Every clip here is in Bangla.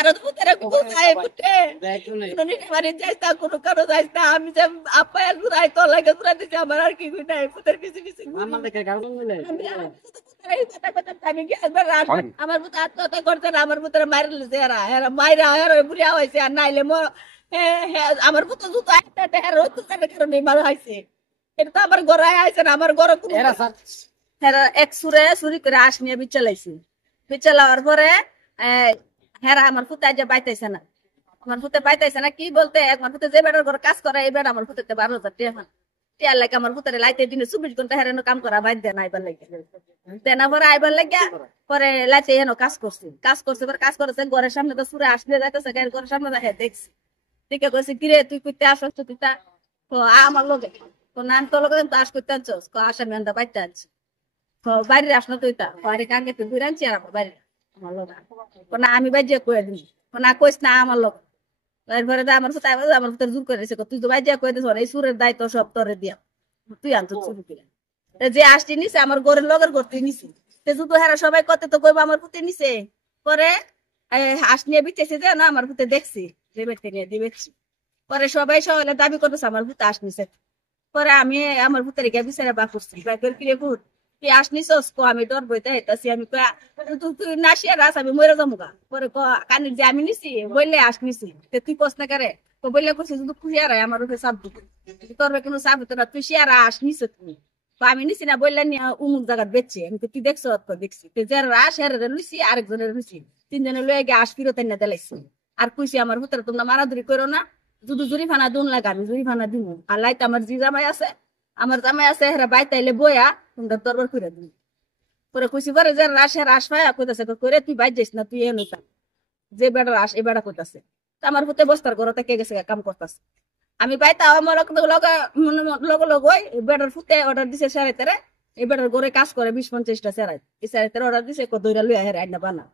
আরো পুতরে কোথায় পুতে কোন বাড়ি যাইস না কোনো কারো যাইস না আমি যে আপায়ের ঘুরাই তো লাগে ঘুরা দিছি আমার আর কি নাই পুতের কিছু কিছু আমার দেখে গাল মিলে আমি কি একবার আমার পুতে আত্মহত্যা করতে না আমার পুতরে মারিলে এরা এরা মাইরা এরা বুড়িয়া হয়েছে আর নাইলে আমার পুতো জুতো একটা হের হতো কারণে মারা হয়েছে এটা তো আমার গড়ায় আইছে না আমার গড় কোনো এরা স্যার হেরা এক সুরে চুরি করে আস নিয়ে বিচালাইছে বিচালাওয়ার পরে হেরা আমার ফুতে আজ পাইতেছে না আমার ফুতে পাইতেছে না কি বলতে আমার ফুতে যে বেটার ঘরে কাজ করে এই বেটা আমার ফুতে 12,000 টাকা টিয়ার লাগে আমার ফুতে লাইতে দিনে 24 ঘন্টা হেরানো কাম করা বাদ দেয় না আইবার লাগে তেনা পরে আইবার লাগে পরে লাইতে এনো কাজ করছে পরে কাজ করেছে ঘরের সামনে তো সুরে আসলে যাইতেছে ঘরের সামনে দেখে দেখছি দেখে কইছে কিরে তুই কইতে আসছ তুই তা তো আমার লগে তো নাম তো লগে তো আস করতে আনছস কো আসামি আনতে বাইতে আনছি বাইরে আসলো তুই তা বাড়ি কাকে তুই ঘুরে আনছি আর আমার বাইরে আমার লোক না আমি বাইরে কয়ে দিই না কইস না আমার লোক এরপরে আমার কোথায় আমার ভিতরে জোর করেছে তুই তো বাইরে কয়ে দিস এই সুরের দায়িত্ব সব তোরে দিয়া তুই আনতো চুরি করে যে আসছি নিছে আমার ঘরের লগের করতে নিছি শুধু হেরা সবাই কত তো কইব আমার পুতে নিছে পরে হাঁস নিয়ে বিচেছে যে না আমার পুতে দেখছি যে বেটে নিয়ে দিবেছি পরে সবাই সবাই দাবি করতেছে আমার পুতে হাঁস নিছে পরে আমি আমার পুতের গিয়ে বিচারে বা করছি বাইকের কিরে পুত তুই আসনিস কো আমি ডর বইতে হেতাছি আমি তুই নাসিয়া রাস আমি মরে যামুগা পরে কানির যে আমি নিছি বললে আসনিছি তুই কস না করে তো বললে করছিস শুধু খুশিয়ার আমার উপরে চাপ তোর কোনো চাপ হতো না তুই শিয়ারা আসনিস তুমি আমি নিছি না বললেন উমুক জায়গার বেচছে আমি তুই দেখছো দেখছি যারা রাস হেরে লুইছি আরেকজনের লুইছি 3 জনের লয়ে গিয়ে আস ফিরত এনে দিলাইছি আর কইছি আমার ভিতরে তোমরা মারাধরি করো না যদি জরিফানা দুন লাগে আমি জরিফানা দিব আর লাইতে আমার জি জামাই আছে হেরা বাইতাইলে বয়া তোমরা দরবার করে দিন পরে কইছি পরে যে রাস পায়া কইতাছে করে তুই বাইর যাইস না তুই এনো যে বেড়া রাস এ বেড়া কইতাছে আমার হতে বস্তার ঘর থেকে গেছে কাম করতেছে আমি বাইতা আমার লগ ওই বেড়ার ফুটে অর্ডার দিছে সেরাইতে এই বেড়ার ঘরে কাজ করে 20-50টা সেরাই এই সেরাইতে অর্ডার দিছে দইরা লইয়া হেরা আইনা বানা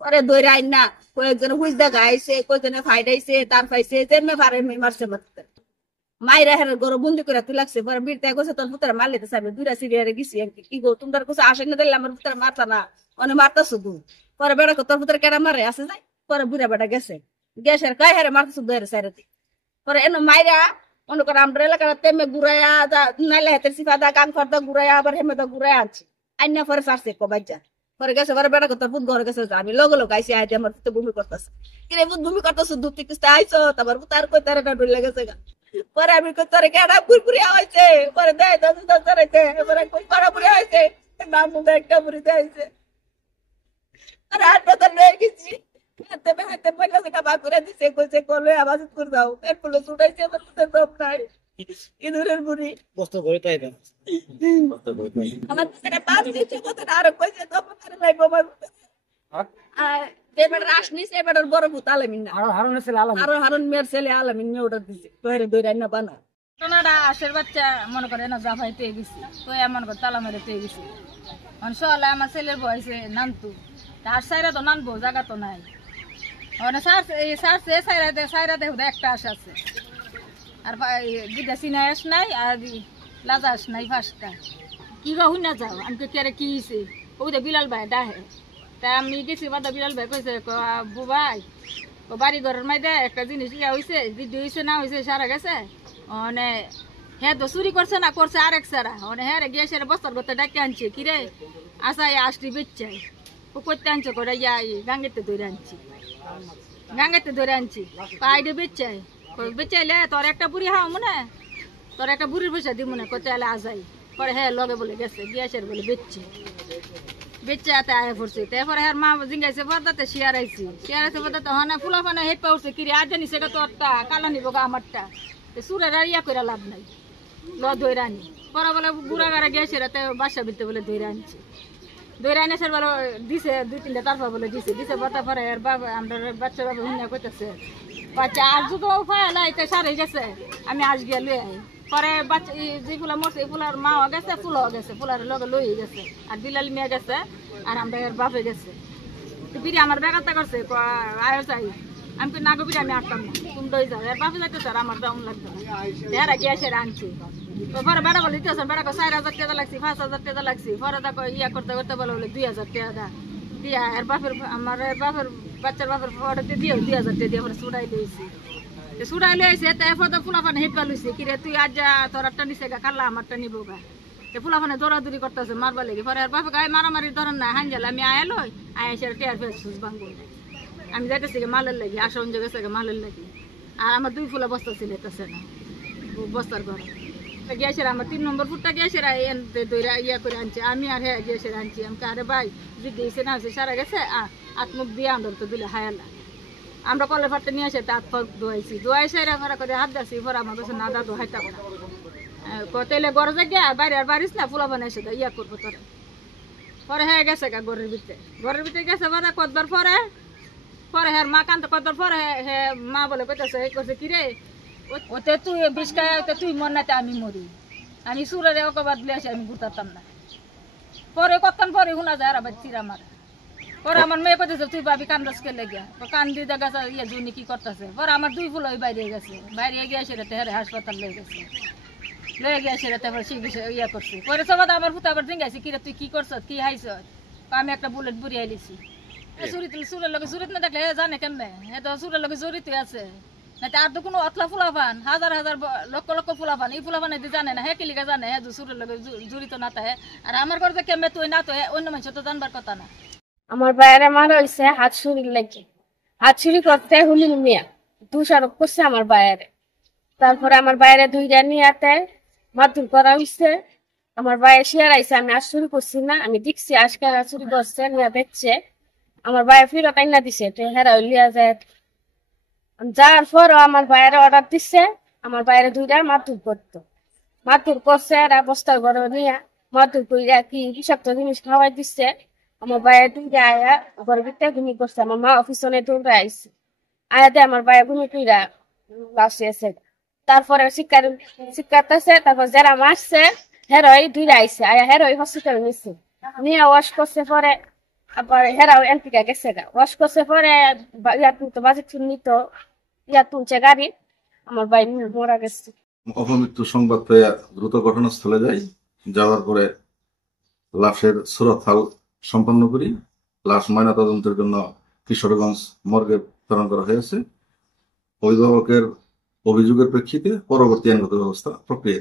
পরে দইরা আইনা কয়েকজন হুইজ দেখা আইছে কয়েকজনে ফাইডাইছে তার পাইছে তেমনি পারে মারছে মারতে মাইরা হের গরু বন্দি করে তুই লাগছে পরে বিরতে গেছে তোর পুতরা মারলিতে চাইবে 2টা সিরিয়ারে গেছি কি গো তোমার কাছে আসে না দিলে আমার পুতরা মারতা না অনে মারতা শুধু পরে বেড়া তোর পুতরা কেডা মারে আসে যাই পরে বুড়া বেটা গেছে গ্যাসের কাই হেরে মারতা শুধু হেরে সাইরাতে পরে এনো মাইরা মনে করে আমরা এলাকার তেমে ঘুরাইয়া নাইলে হাতের সিফাদা কান ফারদা ঘুরাইয়া আবার হেমেদা ঘুরাইয়া আনছি আইনা পরে সারছে কবাইজা পরে গেছে পরে বেড়া তোর পুত ঘরে গেছে আমি লগে আইসি আইতে আমার পুতে ভূমি করতেছে কিরে পুত ভূমি করতেছে দুধ থেকে আইছো তারপর পুত আর কই তারে না ডুলে গেছে পরে আমি তোরে কেডা পুরপুরি হয়েছে পরে দেয় দাইতে পরে কই পুরপুরি হয়েছে নাম মুদা একটা পুরি দেয়ছে আর আট বছর লয়ে গেছি হাতে পয়সা টাকা বা করে দিছে কইছে কলে আবার করে দাও এরপর ছুটাইছে আমার পুতের দম নাই ইঁদুরের বুড়ি বস্তা করে তাই দেন আমার পুতের পাঁচ দিচ্ছে কত আর কইছে দম করে লাইব আমার আর এবার রাস নিছে এবার বড় পুত আলামিন না হারুন মেয়ের ছেলে আলামিন নিয়ে অর্ডার দিছে তো হেরে দই রান্না বানা ঘটনাটা আশের বাচ্চা মনে করে না জাফাই পেয়ে গেছি তো এমন করে তালা মেরে পেয়ে গেছি সকালে আমার ছেলের বয়সে নামতো আর সাইরা তো নামবো জায়গা তো নাই মানে সাইরাতে একটা আশ আছে আর দুটা চিনা আস নাই আর লাজা আস নাই ফার্স্টটা কি বা হুই না যাও আমি তো কেরে কি হয়েছে ওই তো বিলাল ভাই ডাহে তাই আমি গেছি বাদা বিলাল ভাই কইছে বুবাই বাড়ি ঘরের মাইদে একটা জিনিস ইয়া হয়েছে দিদি হয়েছে না হয়েছে সারা গেছে মানে হ্যাঁ তো চুরি করছে না করছে আরেক সারা মানে হ্যাঁ রে গিয়ে সেরা বস্তার করতে ডাকে আনছে কিরে আসা আসটি বেচছে ও করতে আনছে করে ইয়া গাঙ্গেতে ধরে আনছি পাইডে বেচাইলে তোর একটা বুড়ি হওয়া মনে তোর একটা বুড়ির পয়সা দিব মনে করতে এলে আজাই পরে হ্যাঁ লগে বলে গেছে গিয়াসের বলে বেচছে এতে আয় পড়ছে তারপরে হ্যাঁ মা জিঙ্গাইছে বদাতে শিয়ারাইছে বদাতে হনে ফুলা ফানা হেপে উঠছে কিরে আজ জানি সেটা তোরটা কালো নিব আমারটা সুরের আর ইয়া করে লাভ নাই ধরে আনি পরে বলে বুড়া গাড়া গিয়েছে রাতে বাসা বিতে বলে ধরে আনছে ধরে আনে স্যার বলে দিছে 2-3টা তারপর বলে দিছে বতা পরে আর বাবা আমরা বাচ্চা বাবা হুন্না করতেছে বাচ্চা আর যদি ফালাই তো সারে গেছে আমি আজ গিয়ে লই আই পরে বাচ্চা যে ফুলা মরছে এই ফুলার মাও গেছে ফুলও গেছে ফুলার লগে লই গেছে আর বিলাল মিয়া গেছে আর আমরা এর বাপে গেছে বিড়ি আমার বেগাতা করছে আয়ো চাই আমি তো নাগো বিড়ি আমি আটতাম না তুমি দই যাও এর বাপে যাইতে স্যার আমার দাম লাগবে না এরা গিয়ে সেরা আনছি তো পরে বেড়া বলে দিতেছে বেড়াকে 4,000 টাকা লাগছি 5,000 টাকা লাগছি পরে তাকে ইয়া করতে বলে 2,000 টাকা দিয়া এর বাপের আমার বাপের বাচ্চার বাপের পড়াতে দিয়ে 2000 টাকা দিয়ে পরে ছুড়াই লইছি ছুড়াই লইছে তারপর তো ফুলাফানে হেপা লইছে কিরে তুই আজ যা তোর একটা নিছে গা কাল্লা আমারটা নিবো গা ফুলাফানে দৌড়াদৌড়ি করতেছে মারবা লেগে পরে আর বাপে গায়ে মারামারি ধরেন না হাঞ্জাল আমি আয়া লই আয়া এসে টেয়ার ফেস সুস ভাঙ্গুল আমি যাইতেছি মালের লাগি আসন গেছে মালের লাগি আর আমার 2 ফুলা বস্তা ছিলেতেছে না বস্তার ঘরে গ্যাসের আমার 3 নম্বর ফুটটা গ্যাসের ইয়া করে আনছে আমি আর হ্যাঁ গ্যাসের আনছি আমি আরে ভাই যদি এসে না হচ্ছে সারা গেছে আত্মুখ দিয়ে আমরা তো দিলে হায়ালা আমরা কলের ফাটতে নিয়ে আসে হাত পাক ধোয়াইছে এরা ফরা করে হাত দাসি ফরা আমার কাছে না দাদু হাইতাম না তেলে গড়ে গিয়া বাইরে আর বাড়িস না ফুলা বানাই এসে ইয়া করবো তোরা পরে হ্যাঁ গেছে গা ঘরের ভিতরে গেছে বাদা কতবার পরে হ্যাঁ মা কান্ত কতবার পরে হ্যাঁ মা বলে কইতেছে করছে কিরে ওতে তুই বিষ খায় তুই মর নাতে আমি মরি আমি সুরের অকবাদ দিলে আসে আমি ঘুরতাম না পরে কতক্ষণ পরে শোনা যায় আর আবার চিরা মার পরে আমার মেয়ে কইতেছে তুই ভাবি কান্দাস কে লেগে কান দিয়ে দেখা ইয়ে জুনি কি করতেছে পরে আমার 2 ফুল ওই বাইরে গেছে গিয়ে এসে হেরে হাসপাতাল লয়ে গেছে তারপর চিকিৎসা ইয়া করছে পরে সবাই আমার ফুটা আবার জিজ্ঞাসি কিরে তুই কি করছ কি হাইছ আমি একটা বুলেট বুড়ি আইলিছি সুরের লগে সুরেত না দেখলে জানে কেমনে তো সুরের লগে জড়িত আছে না আর তো কোনো অতলা ফুলাফান হাজার লক্ষ লক্ষ ফুলাফান এই ফুলাফান জানে না হ্যাঁ কিলিকা জানে হ্যাঁ সুরের লগে জড়িত না থাকে আর আমার ঘরে কেমনে তুই না তো অন্য মানুষ তো জানবার কথা না আমার বাইরে মারা হয়েছে হাত ছুরির লেগে হাত ছুরি করতে হুলিল মিয়া দোষারোপ করছে আমার বাইরে তারপরে আমার বাইরে 2টা নিয়াতে মারধর করা হয়েছে আমার বাইরে শেয়ার আইছে আমি আর চুরি করছি না আমি দেখছি আজকে চুরি করছে নিয়ে বেচছে আমার বাইরে ফিরত আইনা দিছে হেরা লিয়া যায় যাওয়ার পরও আমার বাইরে অর্ডার দিচ্ছে আমার বাইরে 2টা মারধর করছে এরা বস্তার ঘরে নিয়ে মারধর কইরা কি বিষাক্ত জিনিস খাওয়াই দিচ্ছে আমার বাইরে 2টা আয়া ঘরের ভিতরে ঘুমি করছে আমার মা অফিসনে দৌড়ে আইছে আয়া দিয়ে আমার বাইরে ঘুমি কইরা লাসিয়েছে তারপরে শিক্ষার্থী তারপর যারা মারছে হেরোই 2টা আইছে আয়া হেরোই হসপিটাল নিচ্ছে নিয়ে ওয়াশ করছে পরে আবার হেরাও এনপিকা গেছে গা ওয়াশ করছে পরে ইয়া তুলতো বাজেট নিত ইয়া তুলছে গাড়ি আমার ভাই মারা গেছে। অপমৃত্যু সংবাদ পেয়ে দ্রুত ঘটনাস্থলে যাই যাওয়ার পরে লাশের সুরতহাল সম্পন্ন করি লাশ ময়নাতদন্তের জন্য কিশোরগঞ্জ মর্গে প্রেরণ করা হয়েছে অভিভাবকের অভিযোগের প্রেক্ষিতে পরবর্তী আইনগত ব্যবস্থা প্রক্রিয়া